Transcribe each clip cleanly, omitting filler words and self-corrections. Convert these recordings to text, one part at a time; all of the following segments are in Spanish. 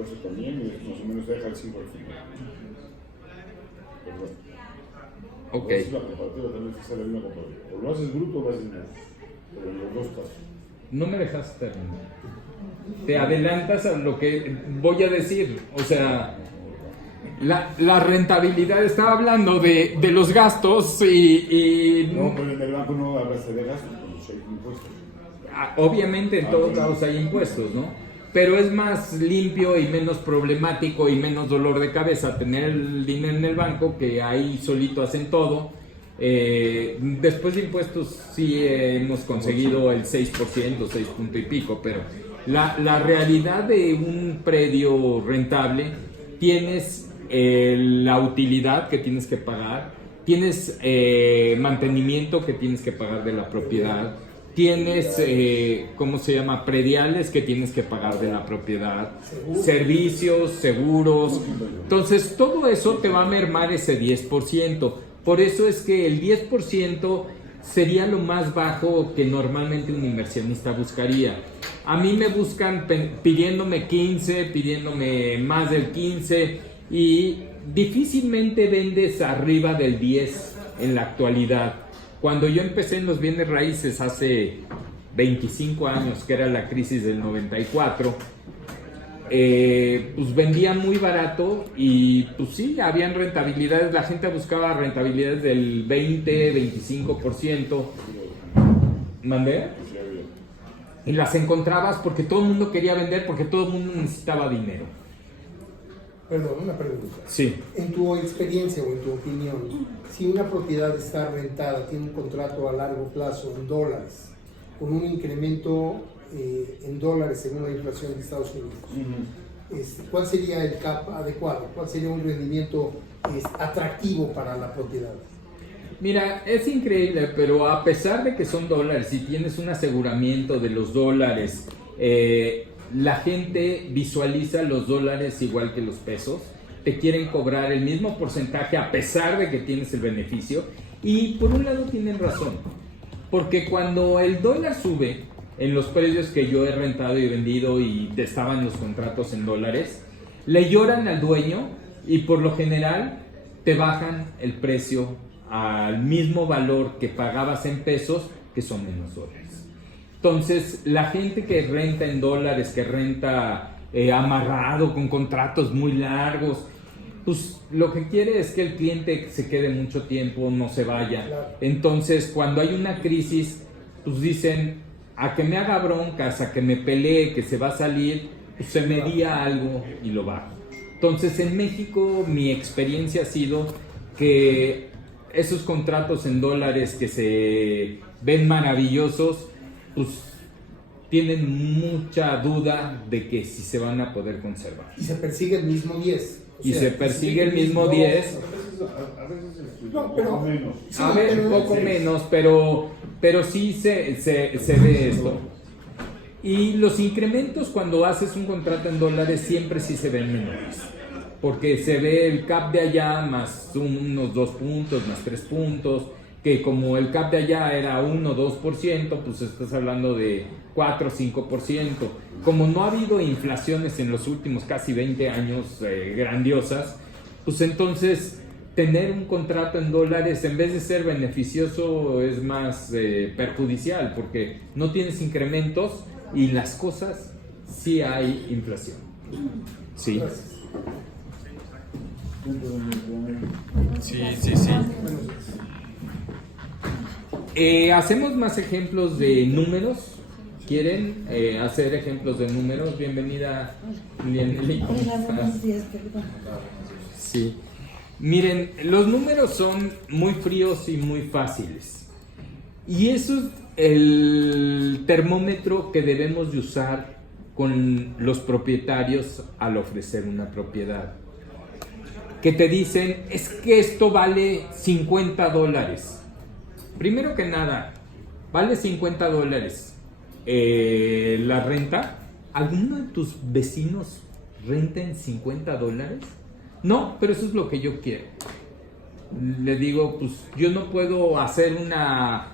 impuesto también y más o menos deja el 5 al final. Pero bueno. Ok. Es la comparativa también que sale una comparativa. O lo haces bruto o lo haces neto. Pero en los dos casos. No me dejas terminar. Te adelantas a lo que voy a decir. O sea, la rentabilidad, estaba hablando de los gastos y No, pero en el banco no hablaste de gastos, pues hay impuestos. obviamente en todos lados hay impuestos, ¿no? Pero es más limpio y menos problemático y menos dolor de cabeza tener el dinero en el banco, que ahí solito hacen todo. Después de impuestos sí hemos conseguido el 6%, 6 punto y pico, pero la realidad de un predio rentable, tienes la utilidad que tienes que pagar, tienes mantenimiento que tienes que pagar de la propiedad, tienes, ¿cómo se llama? Prediales que tienes que pagar de la propiedad, servicios, seguros. Entonces, todo eso te va a mermar ese 10%. Por eso es que el 10% sería lo más bajo que normalmente un inversionista buscaría. A mí me buscan pidiéndome 15, pidiéndome más del 15 y difícilmente vendes arriba del 10 en la actualidad. Cuando yo empecé en los bienes raíces hace 25 años, que era la crisis del 94, pues vendía muy barato y pues sí, habían rentabilidades, la gente buscaba rentabilidades del 20, 25%. ¿Mandé? Y las encontrabas porque todo el mundo quería vender, porque todo el mundo necesitaba dinero. Perdón, una pregunta. Sí. En tu experiencia o en tu opinión, si una propiedad está rentada, tiene un contrato a largo plazo en dólares, con un incremento en dólares según la inflación de Estados Unidos, ¿cuál sería el CAP adecuado? ¿Cuál sería un rendimiento atractivo para la propiedad? Mira, es increíble, pero a pesar de que son dólares y tienes un aseguramiento de los dólares, la gente visualiza los dólares igual que los pesos, te quieren cobrar el mismo porcentaje a pesar de que tienes el beneficio, y por un lado tienen razón, porque cuando el dólar sube, en los precios que yo he rentado y vendido y estaban los contratos en dólares, le lloran al dueño y por lo general te bajan el precio al mismo valor que pagabas en pesos, que son menos dólares. Entonces, la gente que renta en dólares, que renta amarrado con contratos muy largos, pues lo que quiere es que el cliente se quede mucho tiempo, no se vaya. Claro. Entonces, cuando hay una crisis, pues dicen, a que me haga broncas, a que me pelee, que se va a salir, pues se medía algo y lo bajo. Entonces, en México, mi experiencia ha sido que esos contratos en dólares que se ven maravillosos, pues tienen mucha duda de que si se van a poder conservar. Y se persigue el mismo 10. Y se persigue el mismo 10. A veces No, pero- poco menos. Sí, A ver, pero- un poco sí. menos, pero sí se ve esto. Y los incrementos cuando haces un contrato en dólares siempre sí se ven menores. Porque se ve el cap de allá más unos 2 puntos, más 3 puntos, que como el cap de allá era 1 o 2%, pues estás hablando de 4 o 5%. Como no ha habido inflaciones en los últimos casi 20 años grandiosas, pues entonces tener un contrato en dólares en vez de ser beneficioso es más perjudicial, porque no tienes incrementos y las cosas sí hay inflación. Sí. Gracias. Sí. Hacemos más ejemplos de números. ¿Quieren hacer ejemplos de números? Bienvenida, Lianeli. ¿Cómo Hola, estás? buenos días, perdón. Sí. Miren, los números son muy fríos y muy fáciles. Y eso es el termómetro que debemos de usar con los propietarios al ofrecer una propiedad. Que te dicen, es que esto vale $50. Primero que nada, vale $50 la renta. ¿Alguno de tus vecinos renta en $50? No, pero eso es lo que yo quiero. Le digo, pues yo no puedo hacer una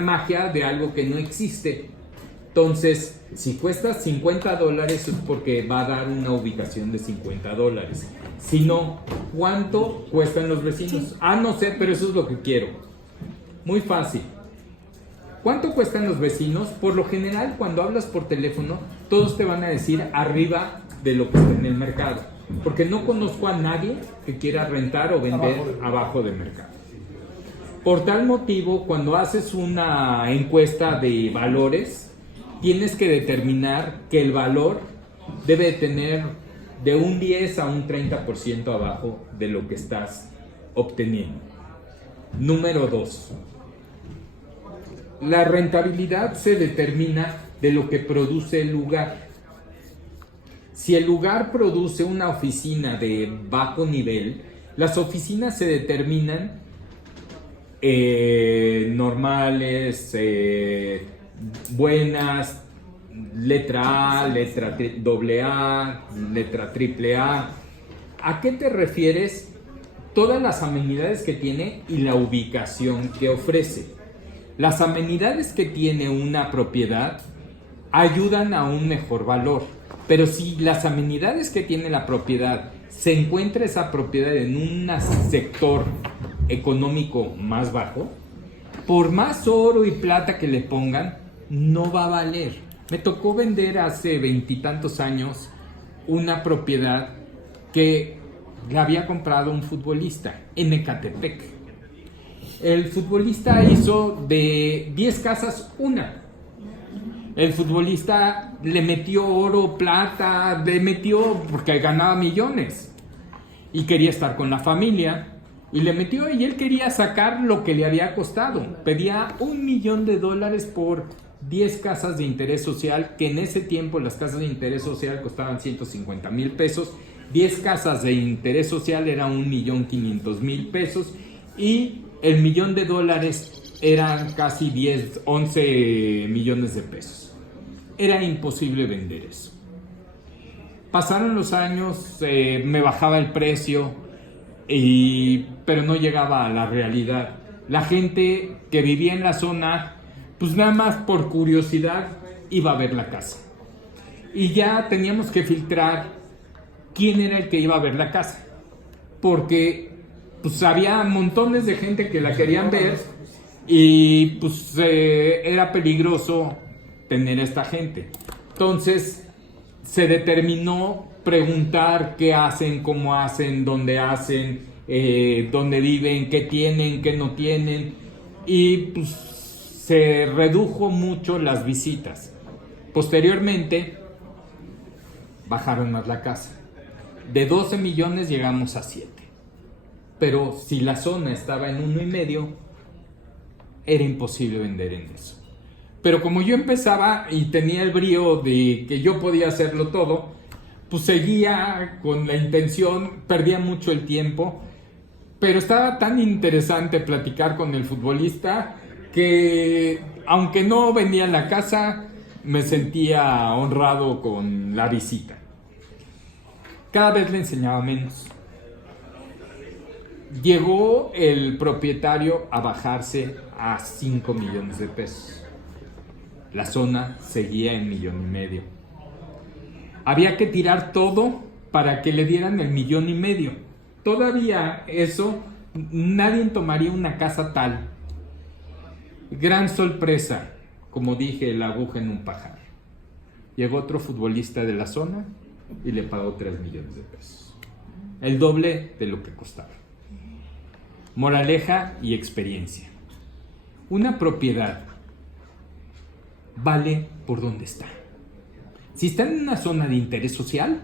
magia de algo que no existe. Entonces, si cuesta $50 es porque va a dar una ubicación de $50. Si no, ¿cuánto cuestan los vecinos? Ah, no sé, pero eso es lo que quiero. Muy fácil. ¿Cuánto cuestan los vecinos? Por lo general, cuando hablas por teléfono, todos te van a decir arriba de lo que está en el mercado. Porque no conozco a nadie que quiera rentar o vender abajo de mercado. Por tal motivo, cuando haces una encuesta de valores, tienes que determinar que el valor debe tener de un 10 a un 30% abajo de lo que estás obteniendo. Número 2. La rentabilidad se determina de lo que produce el lugar. Si el lugar produce una oficina de bajo nivel, las oficinas se determinan normales, buenas, letra A, letra AA, letra AAA. ¿A qué te refieres? Todas las amenidades que tiene y la ubicación que ofrece. Las amenidades que tiene una propiedad ayudan a un mejor valor, pero si las amenidades que tiene la propiedad se encuentra esa propiedad en un sector económico más bajo, por más oro y plata que le pongan, no va a valer. Me tocó vender hace 20 y tantos años una propiedad que la había comprado un futbolista en Ecatepec. El futbolista hizo de 10 casas una. El futbolista le metió oro, plata, le metió porque ganaba millones y quería estar con la familia. Y le metió y él quería sacar lo que le había costado. Pedía $1 millón por 10 casas de interés social, que en ese tiempo las casas de interés social costaban 150 mil pesos. 10 casas de interés social era $1.500.000 y el $1 millón eran casi 11 millones de pesos. Era imposible vender eso. Pasaron los años, me bajaba el precio, pero no llegaba a la realidad. La gente que vivía en la zona, pues nada más por curiosidad iba a ver la casa. Y ya teníamos que filtrar quién era el que iba a ver la casa. Porque pues había montones de gente que la querían ver y pues era peligroso tener a esta gente. Entonces se determinó preguntar qué hacen, cómo hacen, dónde viven, qué tienen, qué no tienen, y pues se redujo mucho las visitas. Posteriormente bajaron más la casa. De 12 millones llegamos a 7. Pero si la zona estaba en 1.5, era imposible vender en eso. Pero como yo empezaba y tenía el brío de que yo podía hacerlo todo, pues seguía con la intención, perdía mucho el tiempo, pero estaba tan interesante platicar con el futbolista que aunque no venía a la casa, me sentía honrado con la visita. Cada vez le enseñaba menos. Llegó el propietario a bajarse a 5 millones de pesos. La zona seguía en 1,5 millones. Había que tirar todo para que le dieran el 1,5 millones. Todavía eso, nadie tomaría una casa tal. Gran sorpresa, como dije, la aguja en un pajar. Llegó otro futbolista de la zona y le pagó 3 millones de pesos. El doble de lo que costaba. Moraleja y experiencia. Una propiedad vale por donde está. Si está en una zona de interés social,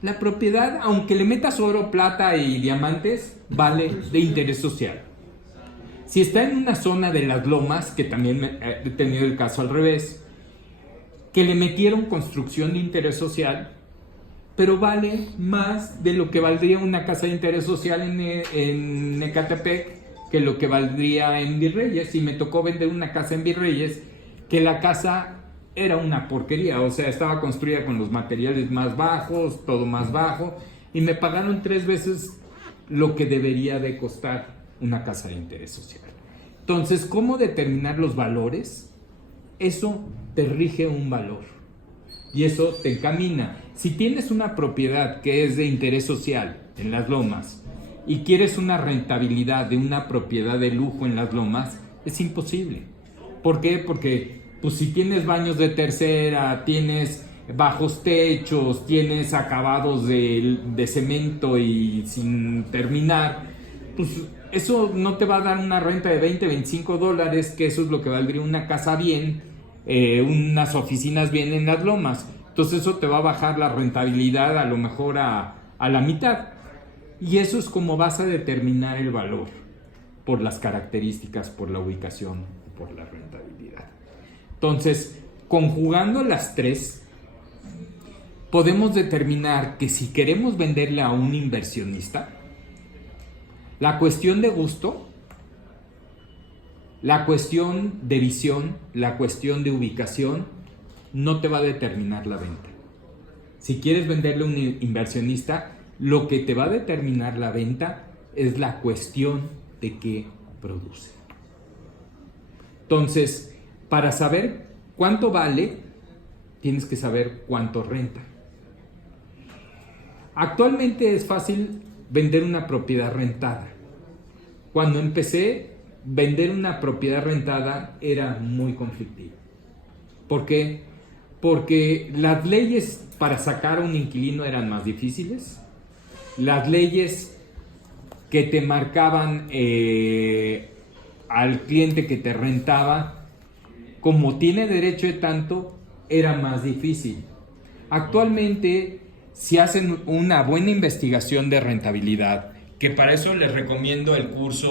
la propiedad, aunque le metas oro, plata y diamantes, vale de interés social. Si está en una zona de las lomas, que también he tenido el caso al revés, que le metieron construcción de interés social, pero vale más de lo que valdría una casa de interés social en Ecatepec que lo que valdría en Virreyes. Y me tocó vender una casa en Virreyes que la casa era una porquería, o sea, estaba construida con los materiales más bajos, todo más bajo, y me pagaron 3 veces lo que debería de costar una casa de interés social. Entonces, ¿cómo determinar los valores? eso te rige un valor y eso te encamina. Si tienes una propiedad que es de interés social en Las Lomas y quieres una rentabilidad de una propiedad de lujo en Las Lomas, es imposible. ¿Por qué? Porque pues si tienes baños de tercera, tienes bajos techos, tienes acabados de cemento y sin terminar, pues eso no te va a dar una renta de $20, $25, que eso es lo que valdría una casa bien, unas oficinas bien en Las Lomas. Entonces eso te va a bajar la rentabilidad a lo mejor a la mitad. Y eso es como vas a determinar el valor, por las características, por la ubicación, por la rentabilidad. Entonces, conjugando las tres, podemos determinar que si queremos venderle a un inversionista, la cuestión de gusto, la cuestión de visión, la cuestión de ubicación, no te va a determinar la venta. Si quieres venderle a un inversionista, lo que te va a determinar la venta es la cuestión de qué produce. Entonces, para saber cuánto vale, tienes que saber cuánto renta. Actualmente es fácil vender una propiedad rentada. Cuando empecé, vender una propiedad rentada era muy conflictivo. ¿Por qué? Porque las leyes para sacar a un inquilino eran más difíciles. Las leyes que te marcaban al cliente que te rentaba, como tiene derecho de tanto, era más difícil. Actualmente, si hacen una buena investigación de rentabilidad, que para eso les recomiendo el curso